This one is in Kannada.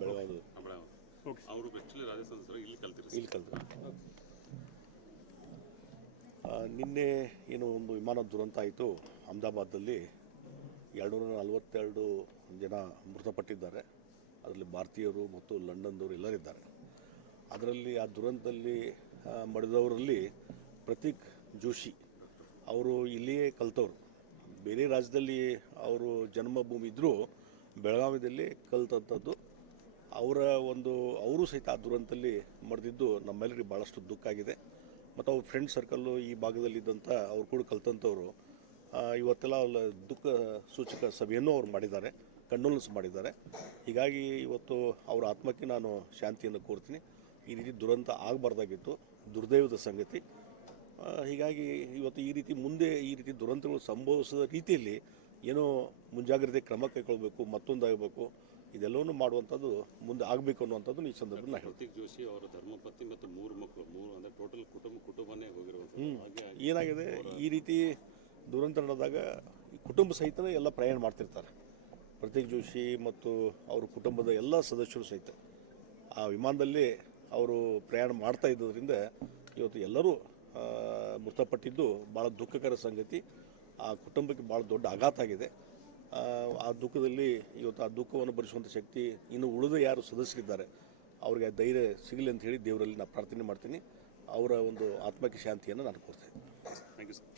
ಬೆಳಗಾವಿ ಅವರು ಆ್ಯಕ್ಚುಲಿ ರಾಜಸ್ಥಾನ ಸರ್ ಇಲ್ಲಿ ಕಲ್ತಿರಿ ಇಲ್ಲಿ ಕಲ್ತು ನಿನ್ನೆ ಏನು ಒಂದು ವಿಮಾನ ದುರಂತ ಆಯಿತು ಅಹಮದಾಬಾದಲ್ಲಿ 242 ಜನ ಮೃತಪಟ್ಟಿದ್ದಾರೆ. ಅದರಲ್ಲಿ ಭಾರತೀಯರು ಮತ್ತು ಲಂಡನ್ದವರು ಎಲ್ಲರಿದ್ದಾರೆ. ಅದರಲ್ಲಿ ಆ ದುರಂತದಲ್ಲಿ ಮಡಿದವರಲ್ಲಿ ಪ್ರತೀಕ್ ಜೋಶಿ ಅವರು ಇಲ್ಲಿಯೇ ಕಲ್ತವ್ರು. ಬೇರೆ ರಾಜ್ಯದಲ್ಲಿ ಅವರು ಜನ್ಮಭೂಮಿ ಇದ್ದರೂ ಬೆಳಗಾವಿಯಲ್ಲಿ ಕಲ್ತಂಥದ್ದು. ಅವರು ಸಹಿತ ಆ ದುರಂತದಲ್ಲಿ ಮಡಿದಿದ್ದು ನಮ್ಮೆಲ್ಲರಿಗೆ ಭಾಳಷ್ಟು ದುಃಖ ಆಗಿದೆ. ಮತ್ತು ಅವ್ರ ಫ್ರೆಂಡ್ ಸರ್ಕಲ್ಲು ಈ ಭಾಗದಲ್ಲಿದ್ದಂಥ ಅವ್ರು ಕೂಡ ಕಲ್ತಂಥವ್ರು ಇವತ್ತೆಲ್ಲ ದುಃಖ ಸೂಚಕ ಸಭೆಯನ್ನು ಅವ್ರು ಮಾಡಿದ್ದಾರೆ, ಕಂಡೋಲೆನ್ಸ್ ಮಾಡಿದ್ದಾರೆ. ಹೀಗಾಗಿ ಇವತ್ತು ಅವರ ಆತ್ಮಕ್ಕೆ ನಾನು ಶಾಂತಿಯನ್ನು ಕೋರ್ತೀನಿ. ಈ ರೀತಿ ದುರಂತ ಆಗಬಾರ್ದಾಗಿತ್ತು, ದುರ್ದೈವದ ಸಂಗತಿ. ಹೀಗಾಗಿ ಇವತ್ತು ಮುಂದೆ ಈ ರೀತಿ ದುರಂತಗಳು ಸಂಭವಿಸಿದ ರೀತಿಯಲ್ಲಿ ಏನೋ ಮುಂಜಾಗ್ರತೆ ಕ್ರಮ ಕೈಗೊಳ್ಳಬೇಕು, ಮತ್ತೊಂದಾಗಬೇಕು, ಇದೆಲ್ಲವನ್ನೂ ಮಾಡುವಂಥದ್ದು ಮುಂದೆ ಆಗಬೇಕು ಅನ್ನುವಂಥದ್ದು ಈ ಸಂದರ್ಭದಲ್ಲಿ ನಾನು ಹೇಳ್ತೀನಿ. ಪ್ರತೀಕ್ ಜೋಶಿ ಅವರ ಧರ್ಮಪತ್ನಿ ಮತ್ತು 3 ಮಕ್ಕಳು ಅಂದರೆ ಟೋಟಲ್ ಕುಟುಂಬನೇ ಹೋಗಿರೋದು. ಏನಾಗಿದೆ, ಈ ರೀತಿ ದುರಂತ ನಡೆದಾಗ ಈ ಕುಟುಂಬ ಸಹಿತ ಎಲ್ಲ ಪ್ರಯಾಣ ಮಾಡ್ತಿರ್ತಾರೆ. ಪ್ರತೀಕ್ ಜೋಶಿ ಮತ್ತು ಅವ್ರ ಕುಟುಂಬದ ಎಲ್ಲ ಸದಸ್ಯರು ಸಹಿತ ಆ ವಿಮಾನದಲ್ಲಿ ಅವರು ಪ್ರಯಾಣ ಮಾಡ್ತಾ ಇದ್ದದ್ರಿಂದ ಇವತ್ತು ಎಲ್ಲರೂ ಮೃತಪಟ್ಟಿದ್ದು ಭಾಳ ದುಃಖಕರ ಸಂಗತಿ. ಆ ಕುಟುಂಬಕ್ಕೆ ಭಾಳ ದೊಡ್ಡ ಆಘಾತ ಆಗಿದೆ. ಆ ದುಃಖದಲ್ಲಿ ಇವತ್ತು ಆ ದುಃಖವನ್ನು ಭರಿಸುವಂಥ ಶಕ್ತಿ ಇನ್ನು ಉಳಿದ ಯಾರು ಸದಸ್ಯರಿದ್ದಾರೆ ಅವರಿಗೆ ಧೈರ್ಯ ಸಿಗಲಿ ಅಂತ ಹೇಳಿ ದೇವರಲ್ಲಿ ನಾನು ಪ್ರಾರ್ಥನೆ ಮಾಡ್ತೀನಿ. ಅವರ ಒಂದು ಆತ್ಮಕ್ಕೆ ಶಾಂತಿಯನ್ನು ನಾನು ಕೋರ್ತಾ ಇದ್ದೀನಿ. Thank you sir.